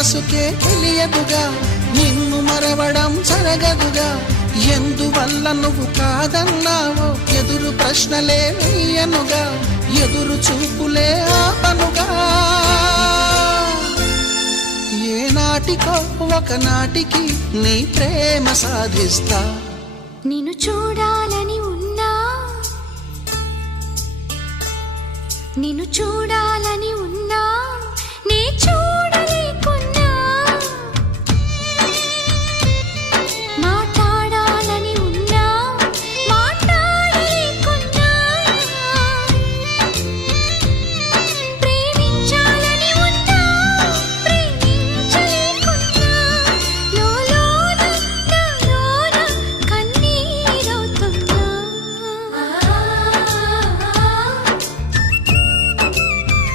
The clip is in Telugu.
మనసుకే తెలియదుగా, నిన్ను మరవడం జరగదుగా. ఎందువల్ల నువ్వు కాదన్నావో ఎదురు ప్రశ్నలే వేయనుగా, ఎదురు చూపులే ఆపనుగా. ఏనాటికో ఒకనాటికి నీ ప్రేమ సాధిస్తా. నిన్ను చూడాలని ఉన్నా, నిన్ను చూడాలని